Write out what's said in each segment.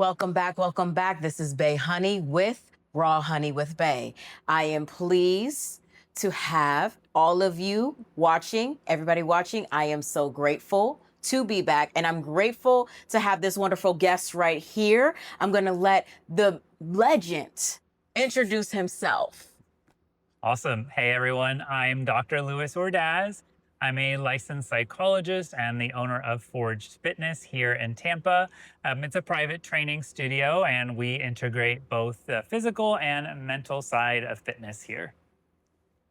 Welcome back. Welcome back. This is Bay Honey with Raw Honey with Bay. I am pleased to have all of you watching, everybody watching. I am so grateful to be back, and I'm grateful to have this wonderful guest right here. I'm going to let the legend introduce himself. Awesome. Hey, everyone. I'm Dr. Louis Ordaz. I'm a licensed psychologist and the owner of Forged Fitness here in Tampa. It's a private training studio, and we integrate both the physical and mental side of fitness here.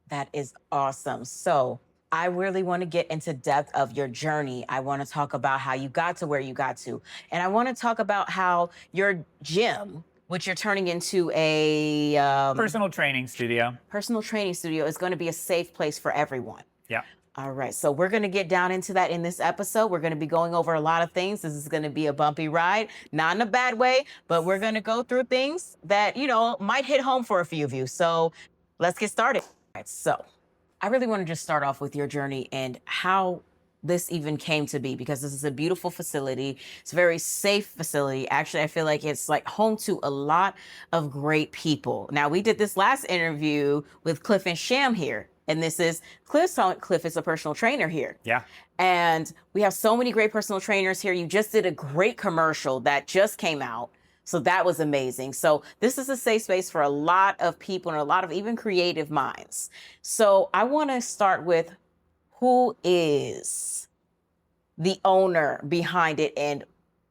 That is awesome. So I really want to get into depth of your journey. I want to talk about how you got to where you got to. And I want to talk about how your gym, which you're turning into a Personal training studio. personal training studio, is going to be a safe place for everyone. Yeah. All right, so we're going to get down into that in this episode. We're going to be going over a lot of things. This is going to be a bumpy ride, not in a bad way, but we're going to go through things that, might hit home for a few of you. So let's get started. All right, so I really want to just start off with your journey and how this even came to be, because this is a beautiful facility. It's a very safe facility. Actually, I feel like it's like home to a lot of great people. Now, we did this last interview with Cliff and Sham here. And this is Cliff is a personal trainer here. Yeah. And we have so many great personal trainers here. You just did a great commercial that just came out. So that was amazing. So this is a safe space for a lot of people and a lot of even creative minds. So I want to start with, who is the owner behind it and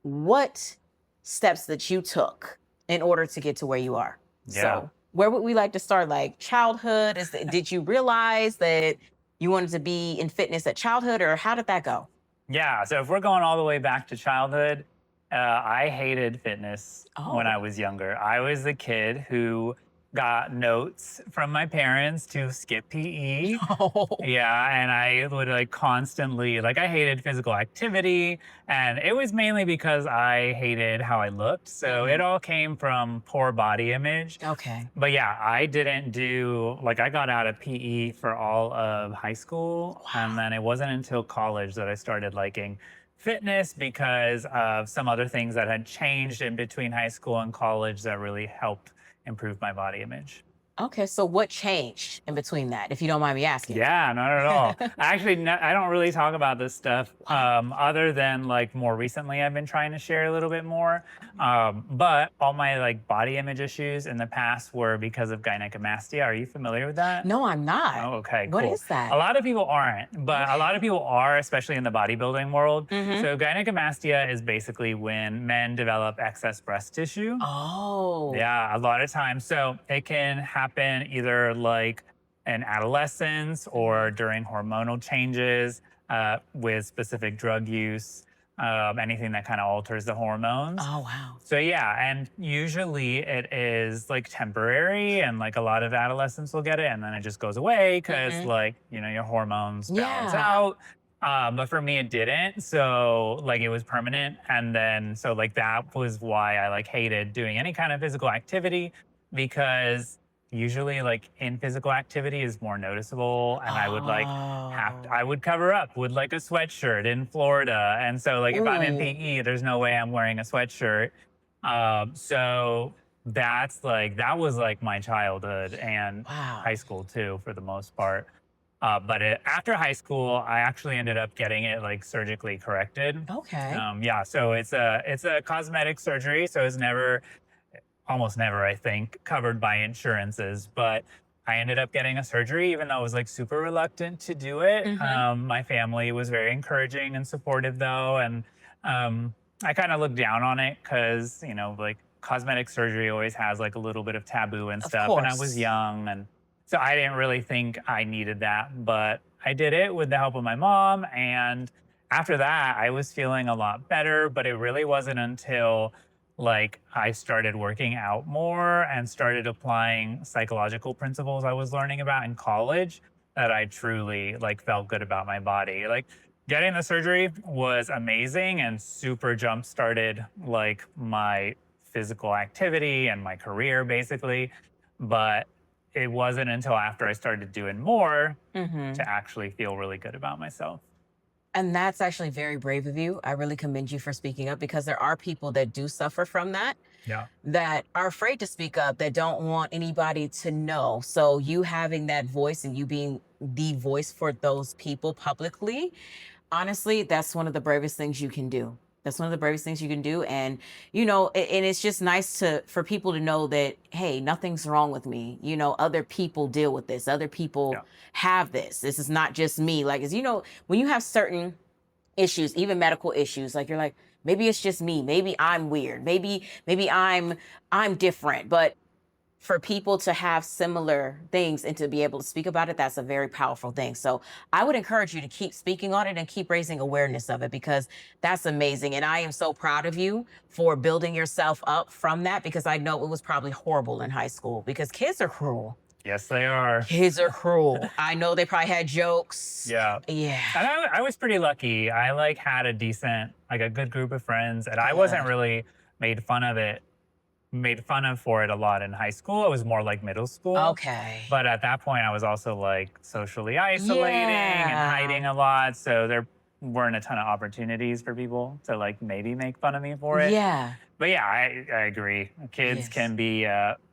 what steps that you took in order to get to where you are? Yeah. So where would we like to start? Like childhood? Did you realize that you wanted to be in fitness at childhood, or how did that go? Yeah. So if we're going all the way back to childhood, I hated fitness when I was younger. I was the kid who got notes from my parents to skip PE. Oh. Yeah, and I would constantly, I hated physical activity, and it was mainly because I hated how I looked. So it all came from poor body image. Okay. But yeah, I didn't do, I got out of PE for all of high school. Wow. And then it wasn't until college that I started liking fitness because of some other things that had changed in between high school and college that really helped improve my body image. Okay, so what changed in between that, if you don't mind me asking? Yeah, not at all. Actually, I don't really talk about this stuff other than more recently I've been trying to share a little bit more. But all my body image issues in the past were because of gynecomastia. Are you familiar with that? No, I'm not. Oh, okay, cool. What is that? A lot of people aren't, but a lot of people are, especially in the bodybuilding world. So gynecomastia is basically when men develop excess breast tissue. Oh. Yeah, a lot of times. So it can happen either in adolescence or during hormonal changes with specific drug use, anything that kind of alters the hormones. Oh, wow. So yeah, and usually it is temporary, and a lot of adolescents will get it and then it just goes away because your hormones balance out. But for me, it didn't. So it was permanent. And then, so that was why I hated doing any kind of physical activity, because usually in physical activity is more noticeable, and I would I would cover up with a sweatshirt in Florida. And so if I'm in PE, there's no way I'm wearing a sweatshirt. So that's that was my childhood and high school too, for the most part. But after high school, I actually ended up getting it surgically corrected. Okay. Yeah, so it's a cosmetic surgery, so it's almost never, I think, covered by insurances. But I ended up getting a surgery, even though I was super reluctant to do it. My family was very encouraging and supportive, though, and I kind of looked down on it because cosmetic surgery always has a little bit of taboo and stuff. And I was young, and so I didn't really think I needed that. But I did it with the help of my mom, and after that, I was feeling a lot better. But it really wasn't until I started working out more and started applying psychological principles I was learning about in college that I truly felt good about my body. Getting the surgery was amazing and super jump started my physical activity and my career, basically. But it wasn't until after I started doing more to actually feel really good about myself. And that's actually very brave of you. I really commend you for speaking up because there are people that do suffer from that, Yeah. that are afraid to speak up, that don't want anybody to know. So you having that voice and you being the voice for those people publicly, honestly, that's one of the bravest things you can do. That's one of the bravest things you can do. And, and it's just nice for people to know that, hey, nothing's wrong with me. Other people deal with this. Other people Yeah. have this. This is not just me. Like, as when you have certain issues, even medical issues, like you're like, maybe it's just me. Maybe I'm weird. Maybe I'm different. But for people to have similar things and to be able to speak about it, that's a very powerful thing. So I would encourage you to keep speaking on it and keep raising awareness of it because that's amazing. And I am so proud of you for building yourself up from that because I know it was probably horrible in high school because kids are cruel. Yes, they are. Kids are cruel. I know they probably had jokes. Yeah. Yeah. And I was pretty lucky. I like had a decent, like a good group of friends, and I wasn't Good. really made fun of for it a lot in high school. It was more like middle school. Okay. But at that point, I was also like socially isolating and Yeah. hiding a lot. So there weren't a ton of opportunities for people to like maybe make fun of me for it. Yeah. But yeah, I agree. Kids Yes. can be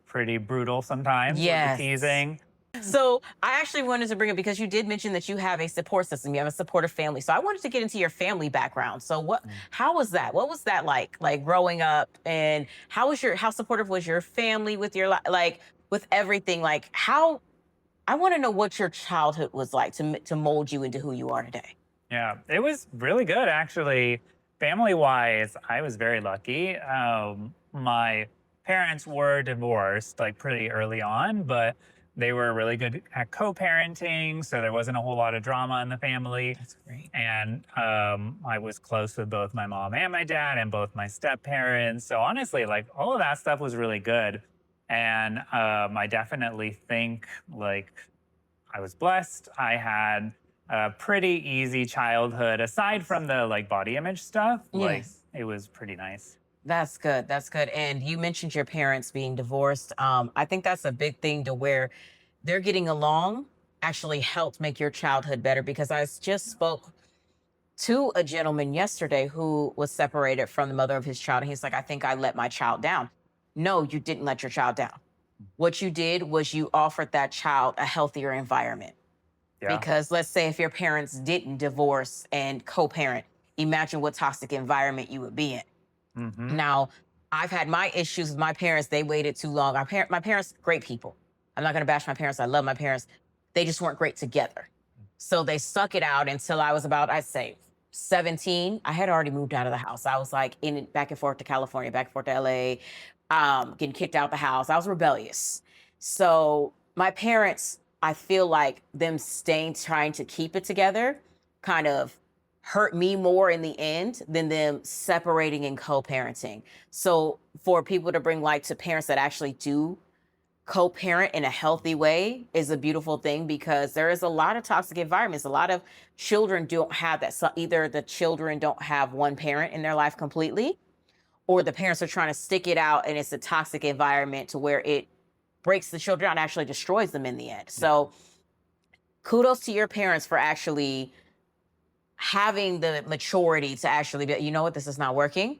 pretty brutal sometimes with Yes. the teasing. So I actually wanted to bring it because you did mention that you have a support system, you have a supportive family. So I wanted to get into your family background. So how was that? What was that like growing up, and how supportive was your family with your like with everything? Like I want to know what your childhood was like to mold you into who you are today. Yeah, it was really good actually. Family wise, I was very lucky. My parents were divorced like pretty early on, but they were really good at co-parenting, so there wasn't a whole lot of drama in the family. That's great. And I was close with both my mom and my dad, and both my step parents. So honestly, like all of that stuff was really good. And I definitely think like I was blessed. I had a pretty easy childhood, aside from the like body image stuff. Like Yes. it was pretty nice. That's good. That's good. And you mentioned your parents being divorced. I think that's a big thing to where they're getting along actually helped make your childhood better because just spoke to a gentleman yesterday who was separated from the mother of his child. And he's like, I think I let my child down. No, you didn't let your child down. What you did was you offered that child a healthier environment. Yeah. Because let's say if your parents didn't divorce and co-parent, imagine what toxic environment you would be in. Hmm. Now, I've had my issues with my parents. They waited too long. My parents, great people. I'm not going to bash my parents. I love my parents. They just weren't great together. So they stuck it out until I was about, I'd say, 17. I had already moved out of the house. I was like back and forth to California, back and forth to LA, getting kicked out the house. I was rebellious. So my parents, I feel like them trying to keep it together kind of hurt me more in the end than them separating and co-parenting. So for people to bring light to parents that actually do co-parent in a healthy way is a beautiful thing because there is a lot of toxic environments. A lot of children don't have that. So either the children don't have one parent in their life completely, or the parents are trying to stick it out and it's a toxic environment to where it breaks the children and actually destroys them in the end. So kudos to your parents for actually having the maturity to actually be, you know what, this is not working.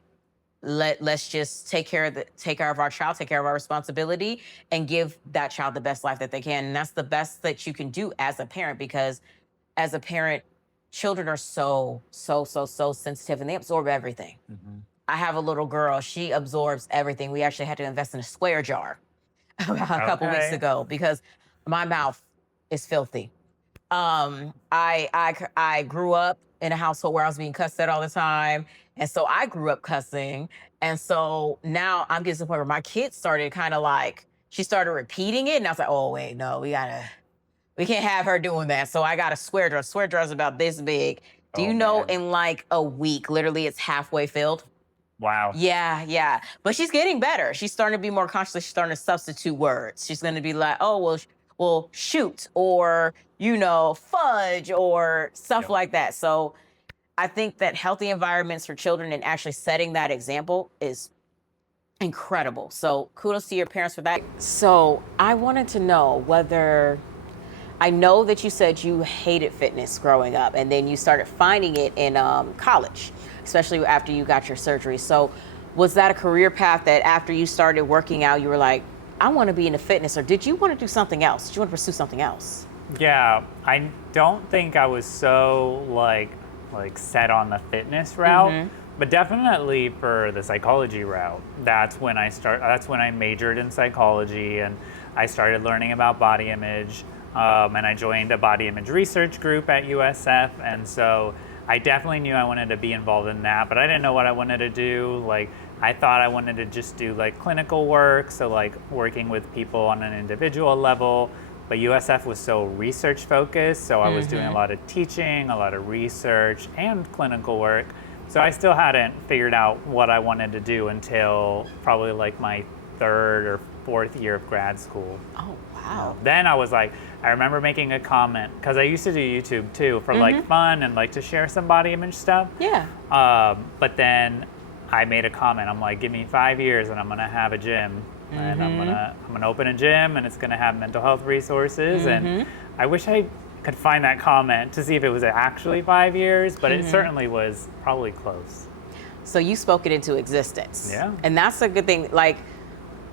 Let's just take care of our child, take care of our responsibility, and give that child the best life that they can. And that's the best that you can do as a parent, because as a parent, children are so sensitive and they absorb everything. Hmm. I have a little girl, she absorbs everything. We actually had to invest in a square jar about a couple weeks Okay. ago because my mouth is filthy. I grew up in a household where I was being cussed at all the time. And so I grew up cussing. And so now I'm getting to the point where my kids started kind of like, she started repeating it. And I was like, oh, wait, no, we can't have her doing that. So I got a swear jar. Swear jar is about this big. Do Oh you know man. in like a week, literally it's halfway filled? Wow. Yeah. But she's getting better. She's starting to be more conscious. She's starting to substitute words. She's going to be like, oh, well, shoot, or, fudge, or stuff Yep. like that. So I think that healthy environments for children and actually setting that example is incredible. So kudos to your parents for that. So I wanted to know whether I know that you said you hated fitness growing up, and then you started finding it in college, especially after you got your surgery. So was that a career path that after you started working out, you were like, I want to be into fitness, or did you want to do something else? Did you want to pursue something else? Yeah, I don't think I was so like set on the fitness route, but definitely for the psychology route. That's when I majored in psychology, and I started learning about body image. And I joined a body image research group at USF, and so I definitely knew I wanted to be involved in that, but I didn't know what I wanted to do. Like, I thought I wanted to just do like clinical work, so like working with people on an individual level. But USF was so research focused, so I was doing a lot of teaching, a lot of research, and clinical work. So I still hadn't figured out what I wanted to do until probably like my 3rd or 4th year of grad school. Oh, wow. Then I was like, I remember making a comment, because I used to do YouTube too for like fun and like to share some body image stuff. Yeah. But then I made a comment. I'm like, give me 5 years and I'm gonna have a gym, and I'm gonna open a gym, and it's gonna have mental health resources. And I wish I could find that comment to see if it was actually 5 years, but it certainly was probably close. So you spoke it into existence. Yeah. And that's a good thing. Like,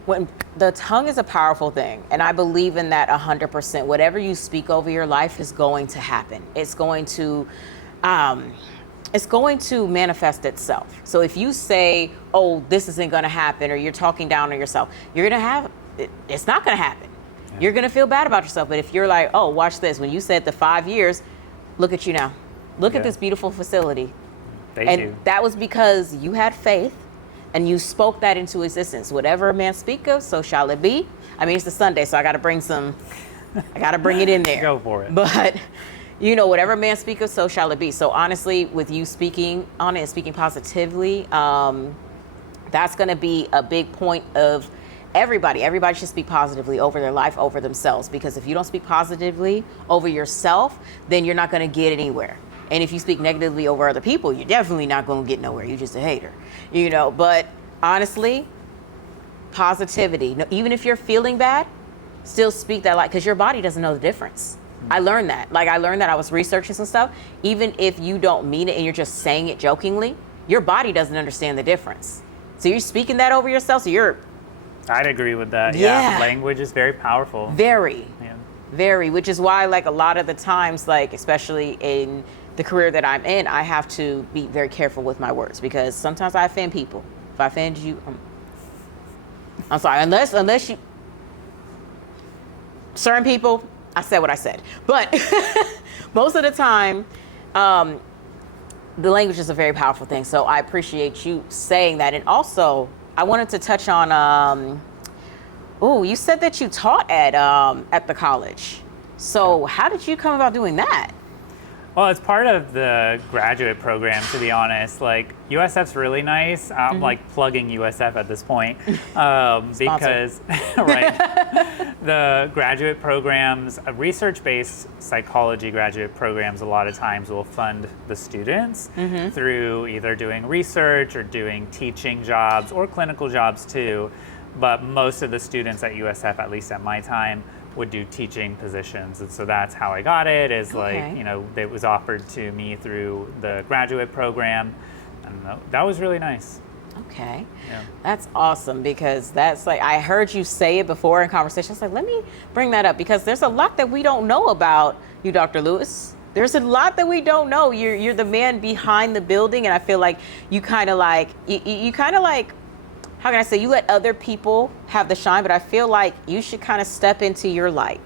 when the tongue is a powerful thing, and I believe in that 100%. Whatever you speak over your life is going to happen. It's going to manifest itself. So if you say, oh, this isn't going to happen, or you're talking down on yourself, you're going to have it's not going to happen. Yeah. You're going to feel bad about yourself. But if you're like, oh, watch this, when you said the 5 years, look at you now. Look at this beautiful facility. Thank you. That was because you had faith and you spoke that into existence. Whatever a man speaketh, so shall it be. I mean, it's the Sunday, so I got to bring it in there. Go for it. But, you know, whatever a man speaketh, so shall it be. So honestly, with you speaking on it and speaking positively, that's going to be a big point of everybody. Everybody should speak positively over their life, over themselves. Because if you don't speak positively over yourself, then you're not going to get anywhere. And if you speak negatively over other people, you're definitely not going to get nowhere. You're just a hater, you know. But honestly, positivity, even if you're feeling bad, still speak that light, because your body doesn't know the difference. I learned that. I was researching some stuff. Even if you don't mean it and you're just saying it jokingly, your body doesn't understand the difference. So you're speaking that over yourself. So I'd agree with that. Yeah. Language is very powerful. Very. Yeah. Very, which is why, like, a lot of the times, like, especially in the career that I'm in, I have to be very careful with my words, because sometimes I offend people. If I offend you, I'm sorry. Unless you, certain people, I said what I said. But most of the time, the language is a very powerful thing. So I appreciate you saying that. And also, I wanted to touch on, you said that you taught at the college. So how did you come about doing that? Well, it's part of the graduate program, to be honest. Like, USF's really nice. I'm like plugging USF at this point because, right, the graduate programs, research-based psychology graduate programs, a lot of times will fund the students through either doing research or doing teaching jobs or clinical jobs too. But most of the students at USF, at least at my time, would do teaching positions. And so that's how I got it, is like, you know, it was offered to me through the graduate program. And that was really nice. Okay. Yeah. That's awesome, because that's like, I heard you say it before in conversations. Like, let me bring that up, because there's a lot that we don't know about you, Dr. Lewis. There's a lot that we don't know. You're the man behind the building, and I feel like you kind of like, you kind of like, how can I say, you let other people have the shine, but I feel like you should kind of step into your light.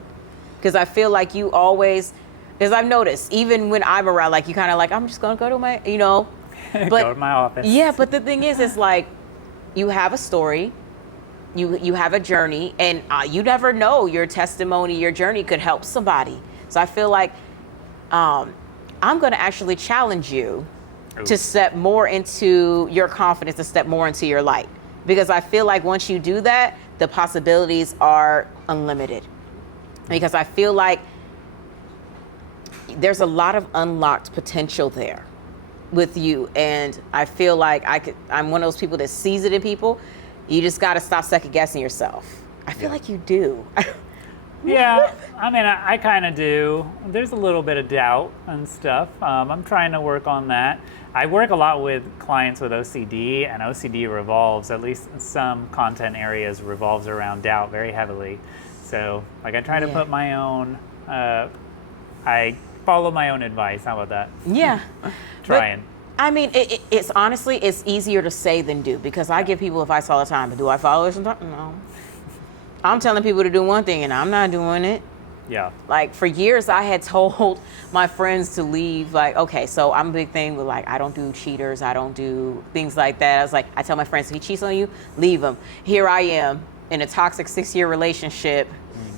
Because I feel like you always, because I've noticed, even when I'm around, like, you kind of like, I'm just going to go to my, you know. But, go to my office. Yeah, but the thing is, it's like, you have a story, you have a journey, and you never know, your testimony, your journey could help somebody. So I feel like I'm going to actually challenge you to step more into your confidence, to step more into your light. Because I feel like once you do that, the possibilities are unlimited. Because I feel like there's a lot of unlocked potential there with you. And I feel like I'm one of those people that sees it in people. You just got to stop second guessing yourself. I feel like you do. Yeah, I mean, I kind of do. There's a little bit of doubt and stuff. I'm trying to work on that. I work a lot with clients with OCD, and OCD revolves, at least in some content areas, revolves around doubt very heavily. So, like, I try to put my own, I follow my own advice. How about that? Yeah. Trying. I mean, it's honestly, it's easier to say than do, because I give people advice all the time. But do I follow it sometimes? No. I'm telling people to do one thing and I'm not doing it. Yeah. Like, for years, I had told my friends to leave. Like, okay, so I'm a big thing with, like, I don't do cheaters. I don't do things like that. I was like, I tell my friends, if he cheats on you, leave him. Here I am in a toxic 6-year relationship,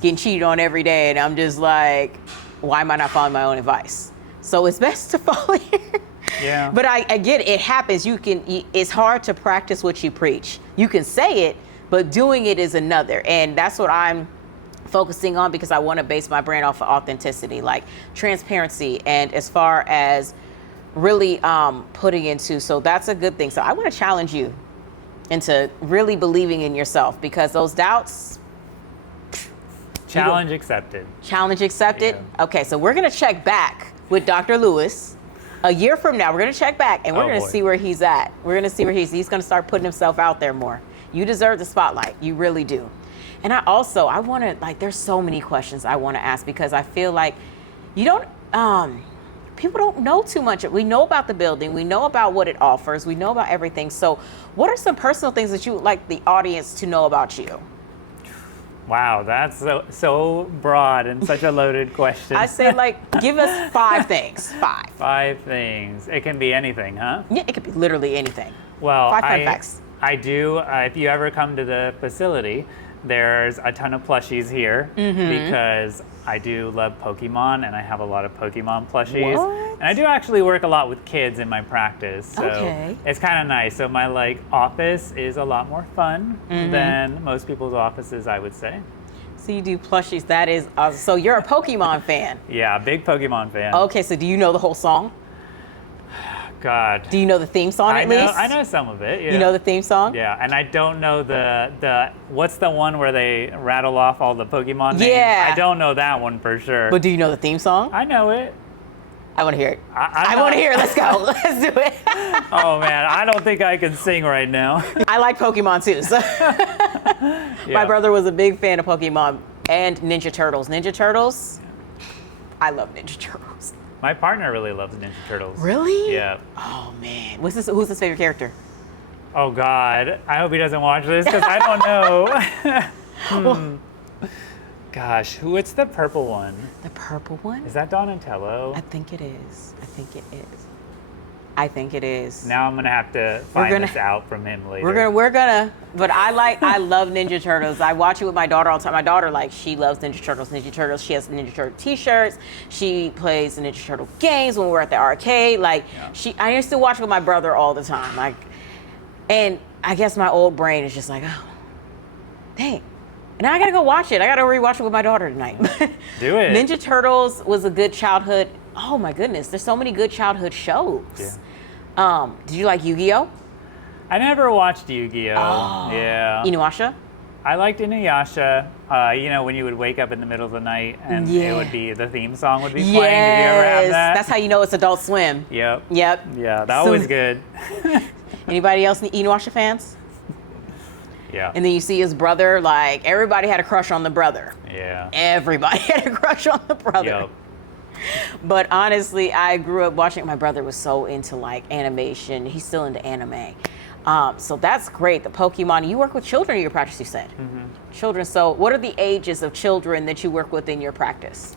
getting cheated on every day. And I'm just like, why am I not following my own advice? So it's best to follow here. Yeah. But I get it. It happens. It's hard to practice what you preach. You can say it, but doing it is another. And that's what I'm focusing on, because I want to base my brand off of authenticity, like transparency, and as far as really putting into, so that's a good thing. So I want to challenge you into really believing in yourself, because those doubts. Challenge accepted. Challenge accepted. Yeah. Okay, so we're going to check back with Dr. Lewis a year from now. We're going to check back and we're going to see where he's at. We're going to see where he's going to start putting himself out there more. You deserve the spotlight. You really do. And I want to, like, there's so many questions I want to ask, because I feel like people don't know too much. We know about the building. We know about what it offers. We know about everything. So what are some personal things that you would like the audience to know about you? Wow, that's so broad and such a loaded question. I say, like, give us 5 things. 5. 5 things. It can be anything, huh? Yeah, it could be literally anything. Well, 5 fun facts. I do. If you ever come to the facility, there's a ton of plushies here, because I do love Pokemon, and I have a lot of Pokemon plushies. What? And I do actually work a lot with kids in my practice, so it's kind of nice. So my office is a lot more fun than most people's offices, I would say. So you do plushies. That is awesome. So you're a Pokemon fan. Yeah, big Pokemon fan. Okay, so do you know the whole song? God. Do you know the theme song at least? I know some of it, yeah. You know the theme song? Yeah, and I don't know the what's the one where they rattle off all the Pokemon names? Yeah. I don't know that one for sure. But do you know the theme song? I know it. I want to hear it. I want to hear it. Let's go. Let's do it. Oh, man, I don't think I can sing right now. I like Pokemon too. So my brother was a big fan of Pokemon and Ninja Turtles. Ninja Turtles? I love Ninja Turtles. My partner really loves Ninja Turtles. Really? Yeah. Oh, man. Who's his favorite character? Oh, God. I hope he doesn't watch this, because I don't know. Gosh, what's the purple one? The purple one? Is that Donatello? I think it is. I think it is. I think it is. Now I'm gonna have to find this out from him later. We're gonna. But I love Ninja Turtles. I watch it with my daughter all the time. My daughter, she loves Ninja Turtles. Ninja Turtles. She has Ninja Turtle T-shirts. She plays the Ninja Turtle games when we're at the arcade. I used to watch it with my brother all the time. And I guess my old brain is just like, oh, dang. And now I gotta go watch it. I gotta rewatch it with my daughter tonight. Do it. Ninja Turtles was a good childhood. Oh my goodness, there's so many good childhood shows. Yeah. Did you like Yu-Gi-Oh? I never watched Yu-Gi-Oh. Oh. Yeah. Inuyasha? I liked Inuyasha. When you would wake up in the middle of the night and it would be the theme song would be playing. Did you ever have that? That's how you know it's Adult Swim. Yep. Yep. Yeah, that was good. Anybody else Inuyasha fans? Yeah. And then you see his brother, everybody had a crush on the brother. Yeah. Everybody had a crush on the brother. Yep. But honestly, I grew up watching. My brother was so into animation. He's still into anime. So that's great. The Pokemon. You work with children in your practice, you said. Children. So what are the ages of children that you work with in your practice?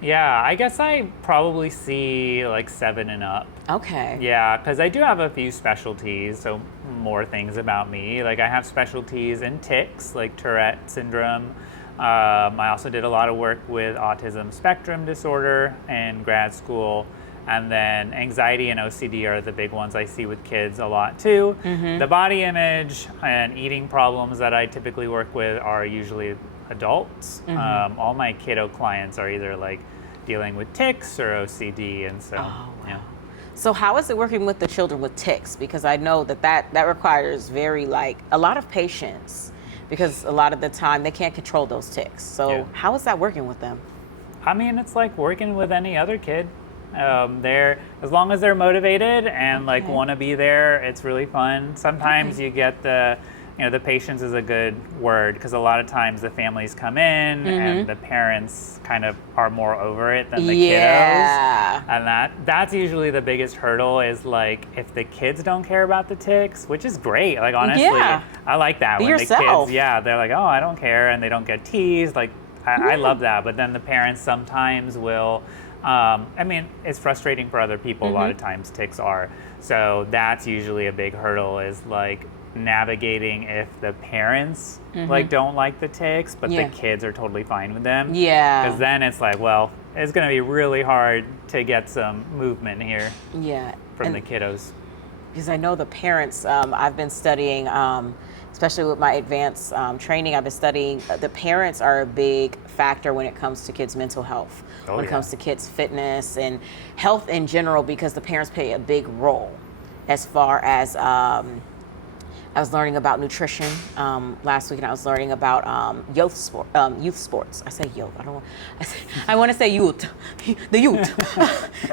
Yeah, I guess I probably see 7 and up. Okay. Yeah, because I do have a few specialties, so more things about me. I have specialties in tics, like Tourette syndrome. I also did a lot of work with autism spectrum disorder in grad school. And then anxiety and OCD are the big ones I see with kids a lot too. The body image and eating problems that I typically work with are usually adults. All my kiddo clients are either dealing with tics or OCD, and so yeah. So how is it working with the children with tics? Because I know that requires very a lot of patience, because a lot of the time they can't control those tics. So Yeah. how is that working with them? I mean, it's like working with any other kid. They're as long as they're motivated and like Okay. want to be there, it's really fun. Sometimes you get the patience is a good word because a lot of times the families come in and the parents kind of are more over it than the Yeah. kiddos, and that's usually the biggest hurdle is like if the kids don't care about the tics, which is great. Like honestly, Yeah. I like that Be when the yourself. kids, they're like, oh, I don't care, and they don't get teased. Like I love that, but then the parents sometimes will. I mean, it's frustrating for other people. A lot of times tics are. So that's usually a big hurdle is like navigating if the parents like don't like the tics, but Yeah. the kids are totally fine with them. Yeah. Because then it's like, well, it's going to be really hard to get some movement here Yeah. from And the kiddos. because I know the parents, I've been studying, especially with my advanced training, I've been studying, the parents are a big factor when it comes to kids' mental health, Oh, when it yeah. comes to kids' fitness and health in general, because the parents play a big role as far as, I was learning about nutrition last week, and I was learning about youth sports. I say youth. I don't. I want to say youth. The youth.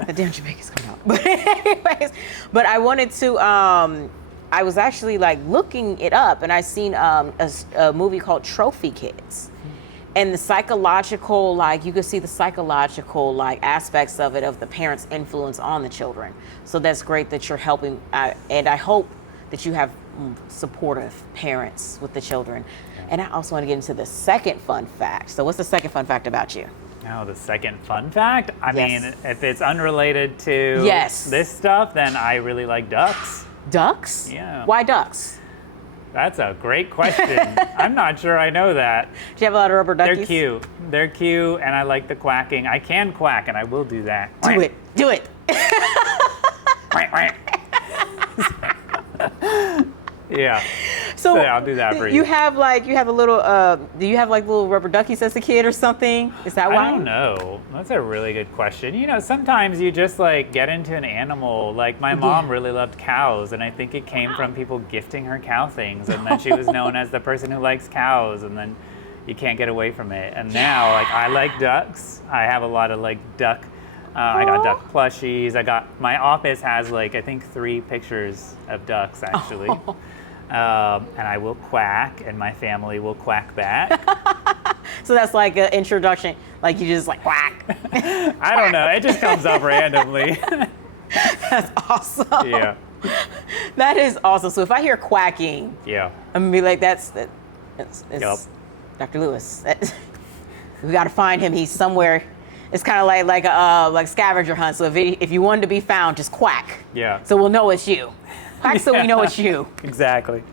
The damn Jamaican's coming out. But anyways, but I wanted to. I was actually like looking it up, and I seen a movie called Trophy Kids. And the psychological, like you could see the psychological like aspects of it, of the parents' influence on the children. So that's great that you're helping, and I hope that you have supportive parents with the children. And I also want to get into the second fun fact. So what's the second fun fact about you? Now, the second fun fact, I Yes. mean, if it's unrelated to Yes. this stuff, then I really like ducks. Ducks? Yeah. Why ducks? That's a great question. I'm not sure I know that. Do you have a lot of rubber duckies? They're cute. They're cute, and I like the quacking. I can quack, and I will do that. Do it. Do it. Yeah. So I'll do that for you. You have a little, do you have like little rubber duckies as a kid or something? Is that why? I don't know. That's a really good question. You know, sometimes you just like get into an animal. Like my mom really loved cows, and I think it came from people gifting her cow things, and then she was known as the person who likes cows, and then you can't get away from it. And now, like, I like ducks. I have a lot of like duck. I got duck plushies. My office has like I think 3 pictures of ducks actually. And I will quack, and my family will quack back. So that's like an introduction, like you just like quack. I don't know. It just comes up randomly. That's awesome. Yeah. That is awesome. So if I hear quacking, Yeah. I'm gonna be like, it's Yep. Dr. Lewis. We got to find him. He's somewhere. It's kind of like scavenger hunt. So if you wanted to be found, just quack. Yeah. So we'll know it's you. Quack so we know it's you. Exactly.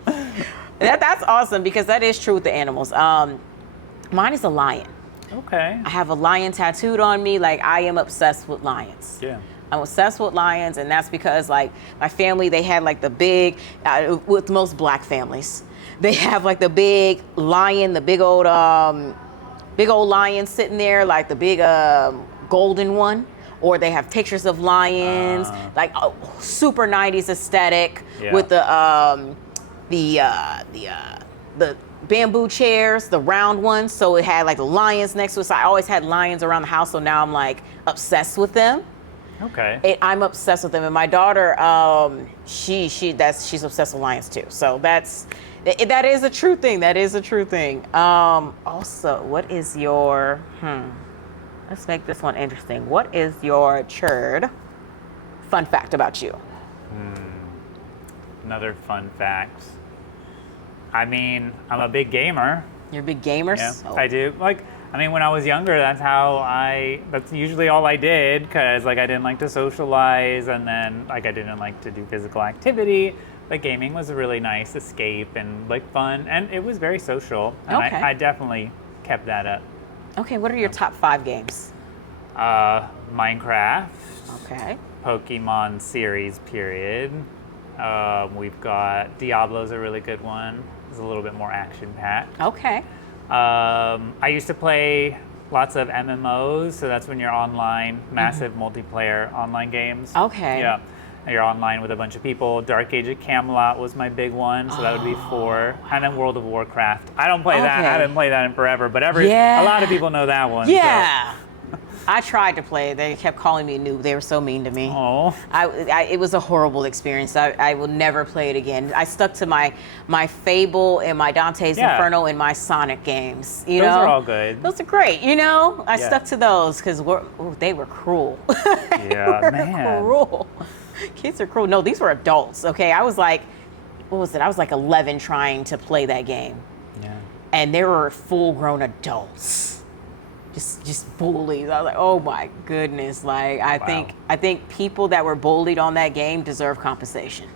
That's awesome because that is true with the animals. Mine is a lion. Okay. I have a lion tattooed on me. Like I am obsessed with lions. Yeah. I'm obsessed with lions, and that's because like my family, they had like the big, with most black families, they have like the big lion, the big old lion sitting there, like the big golden one, or they have pictures of lions, like super 90s aesthetic with the bamboo chairs, the round ones. So it had like the lions next to it. So I always had lions around the house. So now I'm like obsessed with them. Okay. I'm obsessed with them, and my daughter, she's obsessed with lions too. So that is a true thing. That is a true thing. Also, what is your? Let's make this one interesting. What is your churd fun fact about you? Another fun fact. I mean, I'm a big gamer. You're a big gamer. Yeah, I do. Like, I mean, when I was younger, that's usually all I did, because like I didn't like to socialize, and then like I didn't like to do physical activity. But gaming was a really nice escape and like fun, and it was very social. And Okay. I definitely kept that up. Okay, what are your top 5 games? Minecraft. Okay. Pokemon series, period. We've got Diablo's a really good one. It's a little bit more action-packed. Okay. I used to play lots of MMOs, so that's when you're online, massive multiplayer online games. Okay. Yeah. You're online with a bunch of people. Dark Age of Camelot was my big one, so that would be 4. And then World of Warcraft. I don't play that. I haven't played that in forever, but a lot of people know that one. Yeah. So. I tried to play it. They kept calling me a noob. They were so mean to me. Oh. It was a horrible experience. I will never play it again. I stuck to my Fable and my Dante's Inferno and my Sonic games. Those are all good. Those are great. I stuck to those because they were cruel. Yeah, man. Cruel. Kids are cruel. No, these were adults. Okay, I was like, what was it? I was like 11 trying to play that game. Yeah. And there were full-grown adults. Just bullies. I was like, oh my goodness. Like I think people that were bullied on that game deserve compensation.